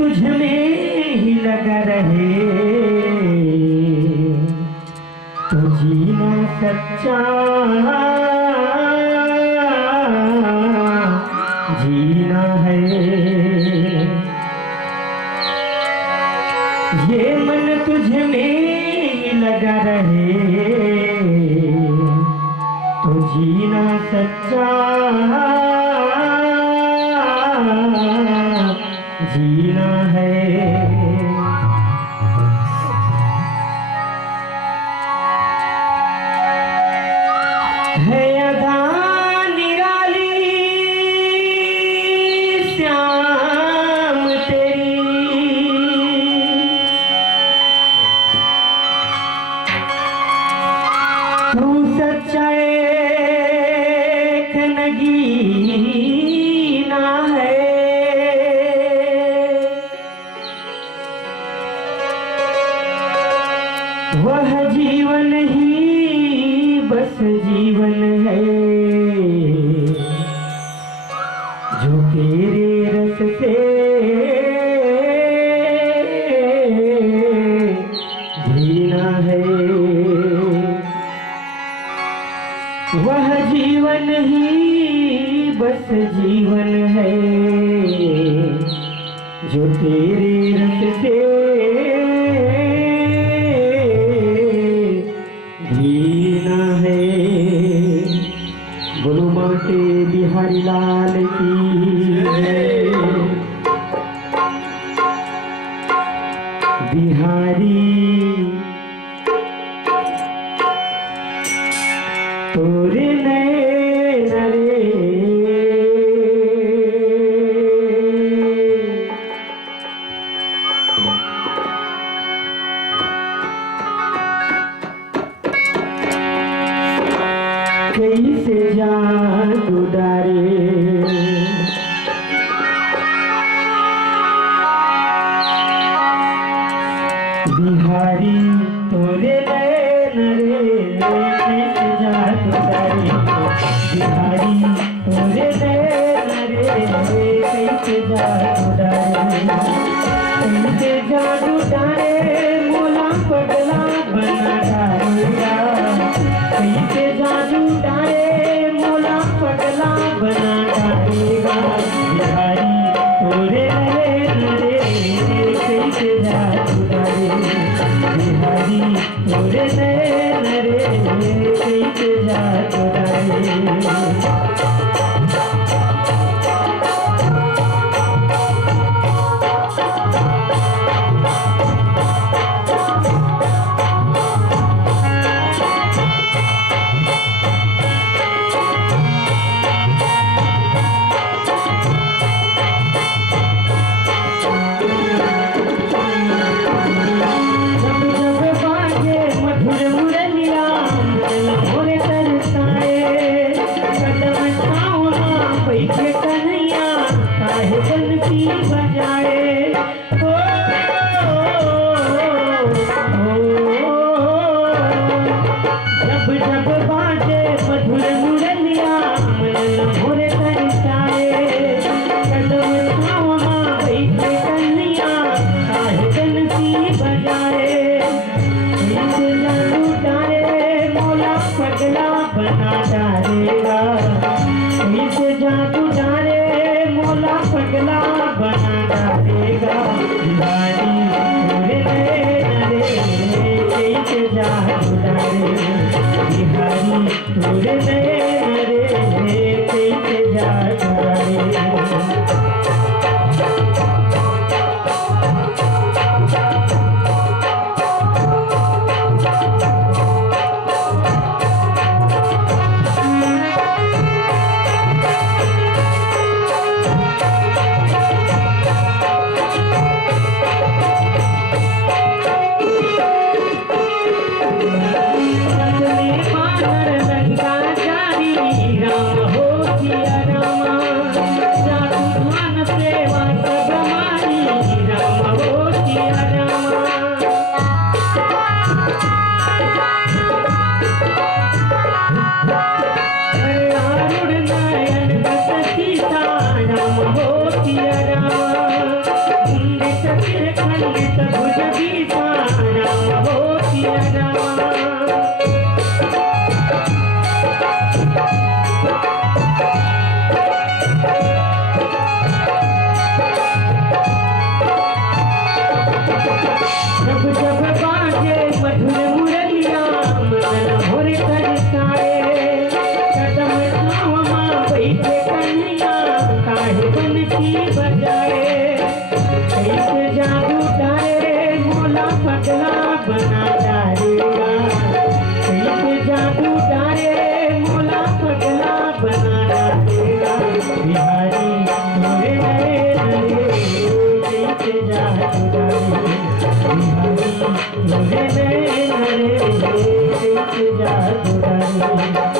तुझ में ही लगा रहे तो जीना सच्चा जीना है। ये मन तुझ में ही लगा रहे तो जीना सच्चा जीना है। है अदा निराली श्याम तेरी, तू सच्चा एक नगीना है। वह जीवन ही बस जीवन है जो तेरे रस से जीना है। वह जीवन ही बस जीवन है जो तेरे रस से जीना है। बोलो माते बिहारी लाल की जय। बिहारी तोरे नैन रे कैसे जादू डारे। बिहारी तोरे नैन रे कैसे जादू डारे। बिहारी तोरे नैन रे कैसे जादू डारे। कैसे जादू डारे मोला पगला बना डालेगा। कैसे जादू डाले मोला पगला बना डालेगा। बिहारी तोरे नैन रे कैसे जादू डाले। बिहारी तोरे नैन रे कैसे जादू डाले। बना डालेगा। कैसे जादू डाले मोला पगला बना डालेगा। बिहारी तोरे नैन रे कैसे जादू डाले। बिहारी तोरे नैन रे कैसे जादू डाले। की